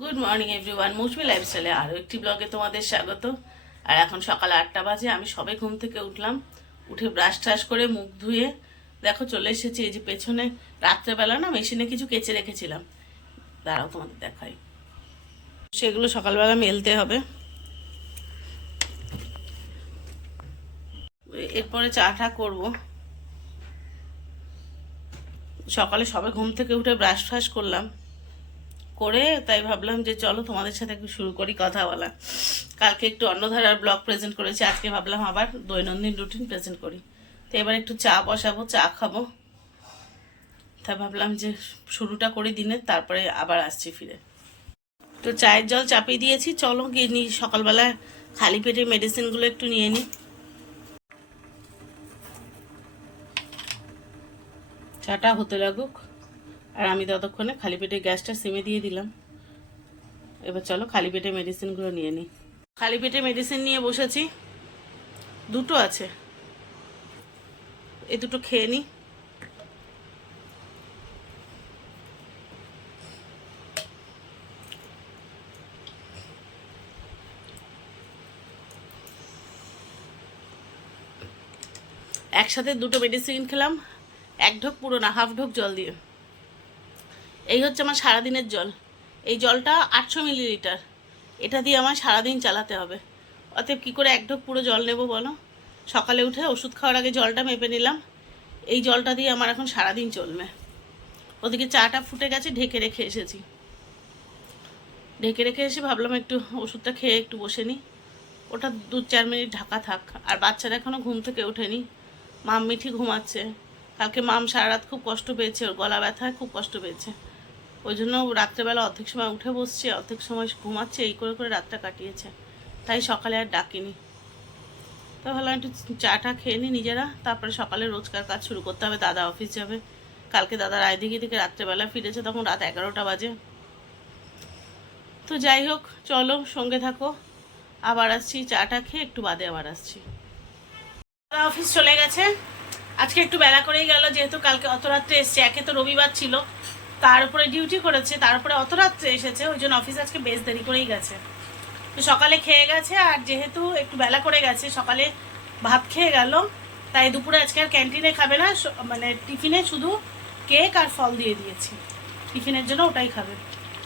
Good morning everyone মুসবি লাইফস্টাইলে আরও একটি ব্লগে তোমাদের স্বাগত। আর এখন সকাল আটটা বাজে, আমি সবে ঘুম থেকে উঠলাম। উঠে ব্রাশ ট্রাশ করে মুখ ধুয়ে, দেখো চলে এসেছি এই যে পেছনে। রাত্রেবেলা না মেশিনে কিছু কেচে রেখেছিলাম। দাঁড়াও তোমাদের দেখাই। সেগুলো সকালবেলা মেলতে হবে। এরপরে চা টা করব। সকালে সবে ঘুম থেকে উঠে ব্রাশ ফ্রাশ করলাম। করে তাই ভাবলাম যে চলো তোমাদের সাথে একটু শুরু করি কথা বলা কালকে একটু অন্যধারার ব্লগ প্রেজেন্ট করেছি, আজকে ভাবলাম আবার দৈনন্দিন রুটিন প্রেজেন্ট করি। তো এবার একটু চা বসাবো, চা খাব। তাই ভাবলাম যে শুরুটা করি দিনের তারপরে আবার আসছি ফিরে। তো চায়ের জল চাপিয়ে দিয়েছি, চলো গিয়ে নিই সকালবেলা খালি পেটে মেডিসিনগুলো একটু নিয়ে নিই। চাটা হতে লাগুক। আর আমি ততক্ষণে খালি পেটে গ্যাসটা সিমে দিয়ে দিলাম। এবার চলো খালি পেটে মেডিসিনগুলো নিয়ে নিই। খালি পেটে মেডিসিন নিয়ে বসেছি। দুটো আছে। এই দুটো খেয়ে নিই। একসাথে দুটো মেডিসিন খেলাম। এক ঢোক পুরো না, হাফ ঢোক জল দিয়ে। এই হচ্ছে আমার সারাদিনের জল। এই জলটা আটশো মিলিলিটার। এটা দিয়ে আমার সারাদিন চালাতে হবে। অতএব কী করে এক ঢোক পুরো জল নেব বলো? সকালে উঠে ওষুধ খাওয়ার আগে জলটা মেপে নিলাম। এই জলটা দিয়ে আমার এখন সারাদিন চলবে। ওদিকে চাটা ফুটে গেছে, ঢেকে রেখে এসেছি। ঢেকে রেখে এসে ভাবলাম একটু ওষুধটা খেয়ে একটু বসে নিই। ওটা দু চার মিনিট ঢাকা থাক। আর বাচ্চারা এখনও ঘুম থেকে ওঠেনি। মাম মিঠি ঘুমাচ্ছে। কালকে মাম সারা রাত খুব কষ্ট পেয়েছে, ওর গলা ব্যথায় খুব কষ্ট পেয়েছে। ওই জন্য রাত্রেবেলা অর্ধেক সময় উঠে বসছে, অর্ধেক সময় ঘুমাচ্ছে, এই করে করে রাতটা কাটিয়েছে। তাই সকালে আর ডাকিনি। তো ভাবলাম একটু চাটা খেয়ে নিই নিজেরা, তারপরে সকালে রোজকার কাজ শুরু করতে হবে, দাদা অফিস যাবে। কালকে দাদা রায়দিঘি থেকে রাত্রেবেলা ফিরেছে, তখন রাত এগারোটা বাজে। তো যাই হোক, চলো সঙ্গে থাকো। আবার আসছি, চাটা খেয়ে একটু বাদে আবার আসছি। দাদা অফিস চলে গেছে। আজকে একটু বেলা করেই গেল, যেহেতু কালকে অত রাত্রে এসছে, একে তো রবিবার ছিল। তার উপরে ডিউটি করেছে তারপরে অত রাত্রে এসেছে, ওই জন্য অফিস আজকে বেশ দেরি করেই গেছে। তো সকালে খেয়ে গেছে, আর যেহেতু একটু বেলা করে গেছে, সকালে ভাত খেয়ে গেল, তাই দুপুরে আজকে আর ক্যান্টিনে খাবে না মানে টিফিনে শুধু কেক আর ফল দিয়ে দিয়েছি। টিফিনের জন্য ওটাই খাবে।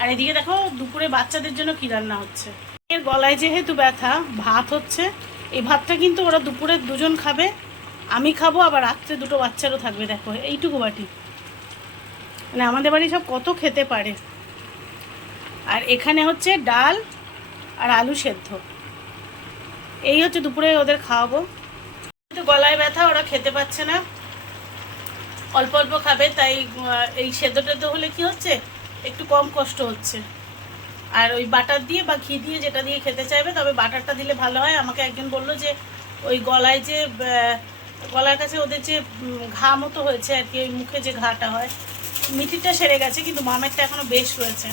আর এদিকে দেখো, দুপুরে বাচ্চাদের জন্য কী রান্না হচ্ছে? এর গলায় যেহেতু ব্যথা, ভাত হচ্ছে, এই ভাতটা কিন্তু ওরা দুপুরে দুজন খাবে, আমি খাব, আবার রাত্রে দুটো বাচ্চারও থাকবে, দেখো, এইটুকু বাটি। মানে আমাদের বাড়ি সব কত খেতে পারে। আর এখানে হচ্ছে ডাল আর আলু সেদ্ধ। এই হচ্ছে দুপুরে ওদের খাওয়াবো। কিন্তু গলায় ব্যথা, ওরা খেতে পাচ্ছে না। অল্প অল্প খাবে, তাই এই সেদ্ধ টেদ্ধ হলে কি হচ্ছে? একটু কম কষ্ট হচ্ছে। আর ওই বাটার দিয়ে বা ঘি দিয়ে যেটা দিয়ে খেতে চাইবে, তবে বাটারটা দিলে ভালো হয়। আমাকে একজন বলল যে, ওই গলায় যে গলার কাছে ওদের যে ঘা মতো হয়েছে আর কি, ওই মুখে যে ঘাটা হয় মিঠিটা সেরে গেছে, কিন্তু মামেরটা এখনও বেশ রয়েছে।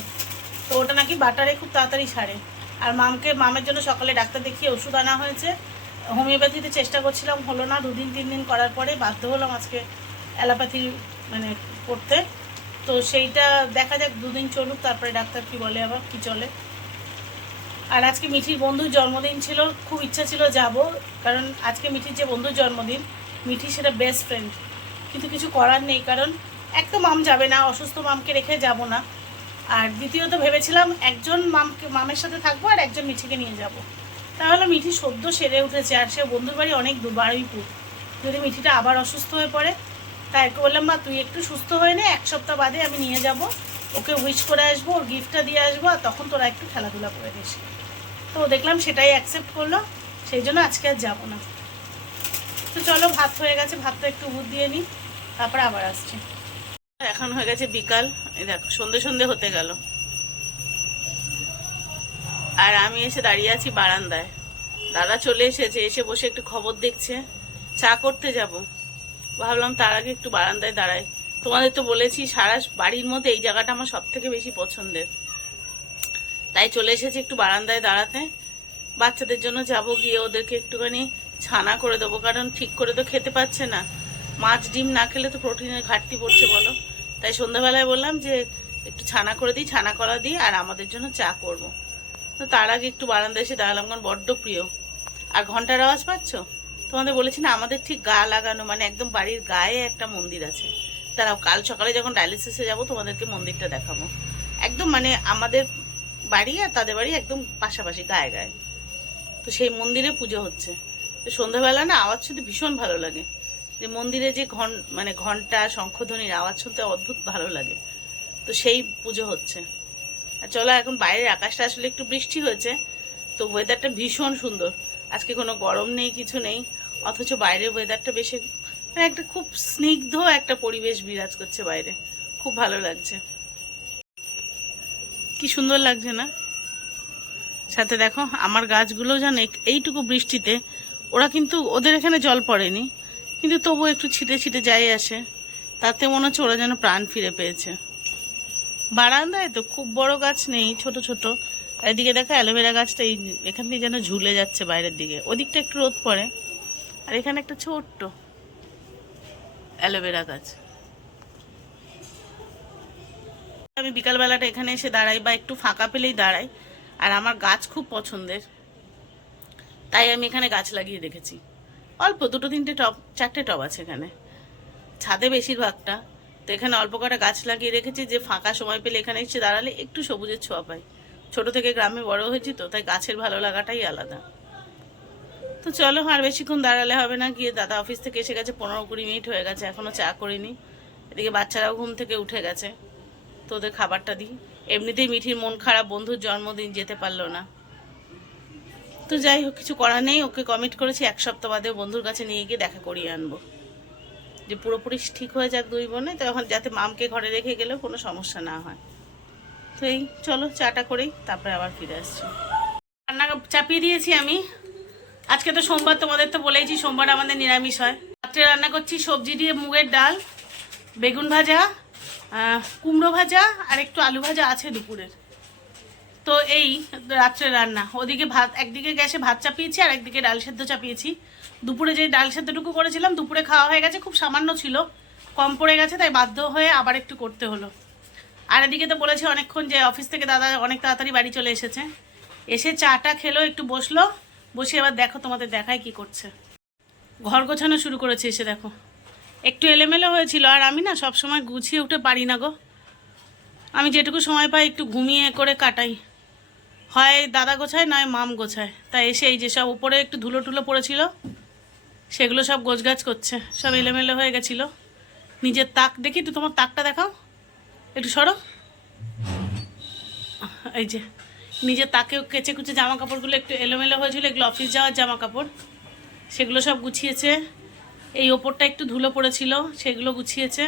তো ওটা নাকি বাটারে খুব তাড়াতাড়ি সারে। আর মামকে, মামের জন্য সকালে ডাক্তার দেখিয়ে ওষুধ আনা হয়েছে। হোমিওপ্যাথিতে চেষ্টা করছিলাম, হলো না। দুদিন, তিন দিন করার পরে বাধ্য হলাম আজকে অ্যালোপ্যাথি মানে করতে। তো সেইটা দেখা যাক, দুদিন চলুক, তারপরে ডাক্তার কি বলে আবার, কি চলে। আর আজকে মিঠির বন্ধুর জন্মদিন ছিল, খুব ইচ্ছা ছিল যাব, কারণ আজকে মিঠির যে বন্ধুর জন্মদিন, মিঠি সেটা বেস্ট ফ্রেন্ড কিন্তু কিছু করার নেই, কারণ এক তো মাম যাবে না, অসুস্থ মামকে রেখে যাব না। আর দ্বিতীয়ত ভেবেছিলাম একজন মামকে মামের সাথে থাকব আর একজন মিঠিকে নিয়ে যাব। তাহলে মিঠি সদ্য সেরে উঠেছে আর সে বন্ধুর বাড়ি অনেক দূর, বারুইপুর। যদি মিঠিটা আবার অসুস্থ হয়ে পড়ে, তাই বললাম, মা, তুই একটু সুস্থ হয়ে নে, এক সপ্তাহ বাদে আমি নিয়ে যাব। ওকে উইশ করে আসব, ওর গিফটটা দিয়ে আসব, আর তখন তোরা একটু খেলাধুলা করে দিস। তো দেখলাম সেটাই অ্যাকসেপ্ট করল, সেই জন্য আজকে আর যাব না। তো চলো, ভাত হয়ে গেছে, ভাতটা একটু উবুর দিয়ে নিই তারপরে আবার আসছি। এখন হয়ে গেছে বিকাল। এই দেখো, সন্ধে সন্ধে হতে গেল। আর আমি এসে দাঁড়িয়ে আছি বারান্দায়। দাদা চলে এসেছে, এসে বসে একটু খবর দেখছে। চা করতে যাব। ভাবলাম তার আগে একটু বারান্দায় দাঁড়াই। তোমাদের তো বলেছি, সারা বাড়ির মধ্যে এই জায়গাটা আমার সব থেকে বেশি পছন্দের। তাই চলে এসেছি একটু বারান্দায় দাঁড়াতে। বাচ্চাদের জন্য যাব গিয়ে ওদেরকে একটুখানি ছানা করে দেবো, কারণ ঠিক করে তো খেতে পাচ্ছে না। মাছ, ডিম না খেলে তো প্রোটিনের ঘাটতি পড়ছে, বলো। তাই সন্ধ্যাবেলায় বললাম যে একটু ছানা করে দিই, ছানা করা দিই, আর আমাদের জন্য চা করব। তো তার আগে একটু বারান্দা এসে দাঁড়ালাম, কারণ বড্ড প্রিয়। আর ঘণ্টার আওয়াজ পাচ্ছ? তোমাদের বলেছি না, আমাদের ঠিক গা লাগানো মানে একদম বাড়ির গায়ে একটা মন্দির আছে। দাঁড়াও, কাল সকালে যখন ডায়ালিসিসে যাব, তোমাদেরকে মন্দিরটা দেখাবো। একদম মানে আমাদের বাড়ি আর তাদের বাড়ি একদম পাশাপাশি, গায়ে গায়ে। তো সেই মন্দিরে পুজো হচ্ছে। সন্ধ্যাবেলা না, আওয়াজ শুধু ভীষণ ভালো লাগে। যে মন্দিরে যে ঘন মানে ঘণ্টা, শঙ্খধ্বনির আওয়াজ শুনতে অদ্ভুত ভালো লাগে। তো সেই পুজো হচ্ছে। আর চলো এখন বাইরের আকাশটা আসলে একটু বৃষ্টি হয়েছে, তো ওয়েদারটা ভীষণ সুন্দর। আজকে কোনো গরম নেই, কিছু নেই, অথচ বাইরের ওয়েদারটা বেশি মানে একটা খুব স্নিগ্ধ একটা পরিবেশ বিরাজ করছে বাইরে। খুব ভালো লাগছে। কি সুন্দর লাগছে না? সাথে দেখো, আমার গাছগুলো এক- এইটুকু বৃষ্টিতে, ওরা কিন্তু ওদের এখানে জল পড়েনি। কিন্তু তবু একটু ছিটে ছিটে যাই আসে। তাতে মনে হচ্ছে ওরা যেন প্রাণ ফিরে পেয়েছে। বারান্দায় তো খুব বড় গাছ নেই, ছোট ছোট। এদিকে দেখো অ্যালোভেরা গাছটা এই এখান দিয়ে যেন ঝুলে যাচ্ছে বাইরের দিকে। ওদিকটা একটু রোদ পড়ে। আর এখানে একটা ছোট্ট অ্যালোভেরা গাছ। আমি বিকালবেলাটা এখানে এসে দাঁড়াই বা একটু ফাঁকা পেলেই দাঁড়াই। আর আমার গাছ খুব পছন্দের। তাই আমি এখানে গাছ লাগিয়ে রেখেছি। অল্প, দুটো তিনটে টব, চারটে টব আছে এখানে। ছাদে বেশিরভাগটা। তো এখানে অল্প কটা গাছ লাগিয়ে রেখেছি, যে ফাঁকা সময় পেলে এখানে এসে দাঁড়ালে একটু সবুজের ছোঁয়া পাই। ছোট থেকে গ্রামে বড় হয়েছি তো, তাই গাছের ভালো লাগাটাই আলাদা। তো চলো, আর বেশিক্ষণ দাঁড়ালে হবে না, গিয়ে দাদা অফিস থেকে এসে গেছে, পনেরো কুড়ি মিনিট হয়ে গেছে এখনও চা করিনি। এদিকে বাচ্চারাও ঘুম থেকে উঠে গেছে। তো ওদের খাবারটা দিই। এমনিতেই মিঠির মন খারাপ, বন্ধুর জন্মদিন যেতে পারল না। তো যাই হোক, কিছু করার নেই। ওকে কমিট করেছি, এক সপ্তাহ বাদে বন্ধুর কাছে নিয়ে গিয়ে দেখা করিয়ে আনব। যে পুরোপুরি ঠিক হয়ে যাক দুই বোনে তখন যাতে মামকে ঘরে রেখে গেলেও কোনো সমস্যা না হয়। তো এই, চলো, চাটা করেই তারপরে আবার ফিরে আসছি। রান্না চাপিয়ে দিয়েছি আমি। আজকে তো সোমবার, তোমাদের তো বলেইছি সোমবার আমাদের নিরামিষ হয়। রাত্রে রান্না করছি সবজি দিয়ে মুগের ডাল, বেগুন ভাজা কুমড়ো ভাজা আর একটু আলু ভাজা আছে দুপুরের। তো এই রাত্রে রান্না। ওদিকে ভাত, একদিকে গ্যাসে ভাত চাপিয়েছি আর একদিকে ডাল সেদ্ধ চাপিয়েছি। দুপুরে যে ডাল সেদ্ধটুকু করেছিলাম, দুপুরে খাওয়া হয়ে গেছে, খুব সামান্য ছিল। কম পড়ে গেছে, তাই বাধ্য হয়ে আবার একটু করতে হলো। আর এদিকে তো বলেছি অনেকক্ষণ যে অফিস থেকে দাদা অনেক তাড়াতাড়ি বাড়ি চলে এসেছে। এসে চাটা খেলো, একটু বসল। বসে এবার দেখো তোমাদের দেখায় কি করছে। ঘর গোছানো শুরু করেছে এসে দেখো। একটু এলোমেলো হয়েছিল, আর আমি না সব সময় গুছিয়ে উঠে পারি না গো। আমি যেটুকু সময় পাই একটু ঘুমিয়ে করে কাটাই। হয় দাদা গোছায়, নয় মাম গোছায়। তাই এসে এই যে সব উপরে একটু ধুলো টুলো পড়েছিল, সেগুলো সব গোছগাছ করছে, সব এলোমেলো হয়ে গেছিল। নিজের তাক, দেখি একটু তোমার তাকটা দেখাও। একটু সরো। এই যে, নিজের তাকেও কেচে কুচে জামা কাপড়গুলো একটু এলোমেলো হয়েছিল, এগুলো অফিস যাওয়ার জামা কাপড়। সেগুলো সব গুছিয়েছে। এই ওপরটা একটু ধুলো পড়েছিল, সেগুলো গুছিয়েছে।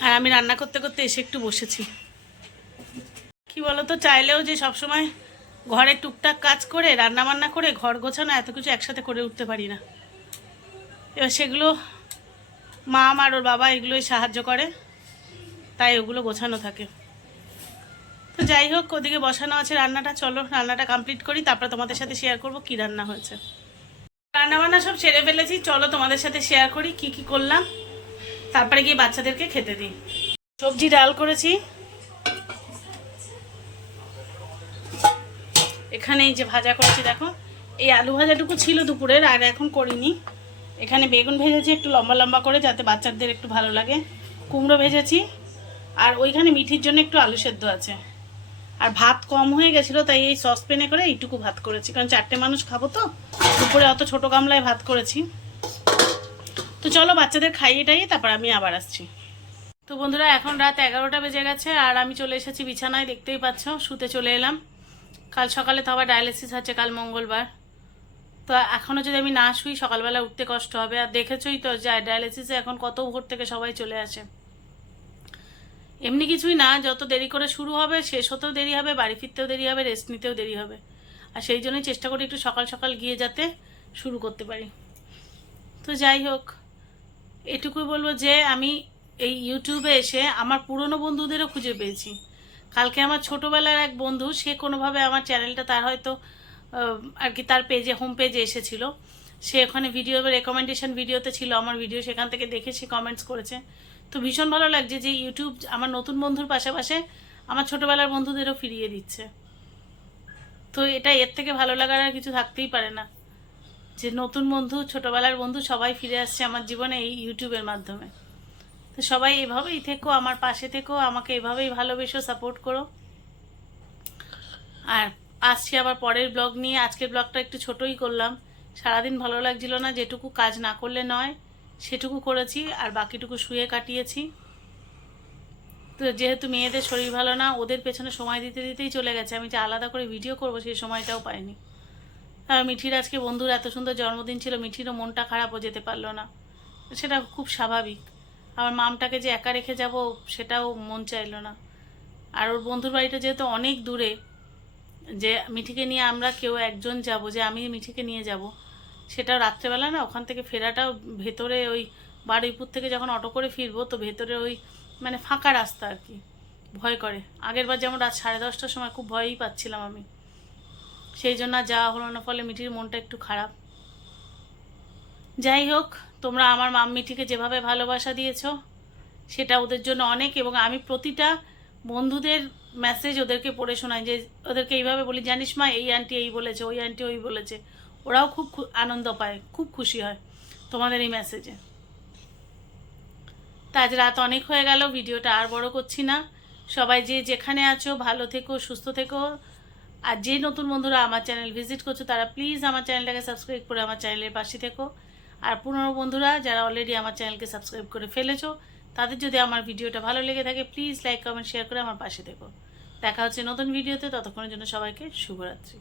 আর আমি রান্না করতে করতে এসে একটু বসেছি। কি বলতো, চাইলেও যে সবসময় ঘরে টুকটাক কাজ করে রান্না বান্না করে, ঘর গোছানো, এত কিছু একসাথে করে উঠতে পারি না। এবার সেগুলো মা, আমার, ওর বাবা এগুলোই সাহায্য করে, তাই ওগুলো গোছানো থাকে। তো যাই হোক, ওদিকে বসানো আছে রান্নাটা, চলো রান্নাটা কমপ্লিট করি, তারপরে তোমাদের সাথে শেয়ার করব কি রান্না হয়েছে। রান্না বান্না সব সেরে ফেলেছি, চলো তোমাদের সাথে শেয়ার করি কি কি করলাম, তারপরে গিয়ে বাচ্চাদেরকে খেতে দিই। সবজি ডাল করেছি এখানে এই যে ভাজা করেছি, দেখো। এই আলু ভাজাটুকু ছিল দুপুরের, আর এখন করিনি। এখানে বেগুন ভেজেছি, একটু লম্বা লম্বা করে, যাতে বাচ্চাদের একটু ভালো লাগে। কুমড়ো ভেজেছি, আর ওইখানে মিঠির জন্য একটু আলু সেদ্ধ আছে। আর ভাত কম হয়ে গেছিল, তাই এই সসপ্যানে করে এইটুকু ভাত করেছি। কারণ চারটে মানুষ খাব তো, দুপুরে অত ছোট গামলায় ভাত করেছি। তো চলো বাচ্চাদের খাইয়ে টাইয়ে তারপর আমি আবার আসছি। তো বন্ধুরা, এখন রাত এগারোটা বেজে গেছে, আর আমি চলে এসেছি বিছানায়, দেখতেই পাচ্ছ, শুতে চলে এলাম। কাল সকালে তো আবার ডায়ালিসিস আছে, কাল মঙ্গলবার। তো এখনও যদি আমি না শুই, সকালবেলা উঠতে কষ্ট হবে। আর দেখেছই তো যে ডায়ালিসিসে এখন কত ভোর থেকে সবাই চলে আসে। এমনি কিছুই না, যত দেরি করে শুরু হবে, শেষ হতেও দেরি হবে, বাড়ি ফিরতেও দেরি হবে রেস্ট নিতেও দেরি হবে। আর সেই জন্যই চেষ্টা করি একটু সকাল সকাল গিয়ে যাতে শুরু করতে পারি। তো যাই হোক, এটুকুই বলব যে আমি এই ইউটিউবে এসে আমার পুরনো বন্ধুদেরও খুঁজে পেয়েছি। কালকে আমার ছোটোবেলার এক বন্ধু, সে কোনোভাবে আমার চ্যানেলটা তার হয়তো আর কি তার পেজে হোম পেজে এসেছিল। সে ওখানে ভিডিও রেকমেন্ডেশন ভিডিওতে ছিল, আমার ভিডিও সেখান থেকে দেখে সে কমেন্টস করেছে। তো ভীষণ ভালো লাগছে যে ইউটিউব আমার নতুন বন্ধুর পাশাপাশি আমার ছোটোবেলার বন্ধুদেরও ফিরিয়ে দিচ্ছে। তো এটা এর থেকে ভালো লাগার আর কিছু থাকতেই পারে না। যে নতুন বন্ধু, ছোটোবেলার বন্ধু সবাই ফিরে আসছে আমার জীবনে এই ইউটিউবের মাধ্যমে। তো সবাই এভাবেই থেকো, আমার পাশে থেকো, আমাকে এভাবেই ভালোবেসো সাপোর্ট করো। আর আসছি আবার পরের ব্লগ নিয়ে। আজকের ব্লগটা একটু ছোটই করলাম। সারাদিন ভালো লাগছিল না, যেটুকু কাজ না করলে নয়, সেটুকু করেছি, আর বাকিটুকু শুয়ে কাটিয়েছি। তো যেহেতু মেয়েদের শরীর ভালো না, ওদের পেছনে সময় দিতে দিতেই চলে গেছে। আমি যে আলাদা করে ভিডিও করব, সেই সময়টাও পাইনি। আর মিঠির আজকে বন্ধুর এত সুন্দর জন্মদিন ছিল, মিঠিরও মনটা খারাপও যেতে পারল না। সেটা খুব স্বাভাবিক। আমার মামটাকে যে একা রেখে যাব, সেটাও মন চাইলো না। আর ওর বন্ধুর বাড়িটা যেহেতু অনেক দূরে, যে মিঠিকে নিয়ে আমরা কেউ একজন যাব, যে আমি মিঠিকে নিয়ে যাব সেটাও রাত্রেবেলা না, ওখান থেকে ফেরাটাও ভেতরে ওই বারুইপুর থেকে যখন অটো করে ফিরবো, তো ভেতরে ওই মানে ফাঁকা রাস্তা আর কি, ভয় করে। আগের বার যেমন রাত সাড়ে দশটার সময় খুব ভয়ই পাচ্ছিলাম আমি। সেই জন্য যাওয়া হলো না, ফলে মিঠির মনটা একটু খারাপ। যাই হোক, তোমরা আমার মাম্মিটিকে যেভাবে ভালোবাসা দিয়েছ, সেটা ওদের জন্য অনেক এবং আমি প্রতিটা বন্ধুদের মেসেজ ওদেরকে পড়ে শোনাই যে, ওদেরকে এইভাবে বলি, জানিস মা, এই আন্টি এই বলেছে, ওই আন্টি ওই বলেছে। ওরাও খুব আনন্দ পায়, খুব খুশি হয় তোমাদের এই মেসেজে তা আজ রাত অনেক হয়ে গেল, ভিডিওটা আর বড় করছি না। সবাই যে যেখানে আছো, ভালো থেকো, সুস্থ থেকো। আর যে নতুন বন্ধুরা আমার চ্যানেল ভিজিট করছ, তারা প্লিজ আমার চ্যানেলটাকে সাবস্ক্রাইব করে আমার চ্যানেলের পাশে থেকো। আর পুরনো বন্ধুরা, যারা অলরেডি আমার চ্যানেলকে সাবস্ক্রাইব করে ফেলেছো, তাদের যদি আমার ভিডিওটা ভালো লেগে থাকে প্লিজ লাইক কমেন্ট শেয়ার করে আমার পাশে দেখো দেখা হচ্ছে নতুন ভিডিওতে, ততক্ষণের জন্য সবাইকে শুভরাত্রি।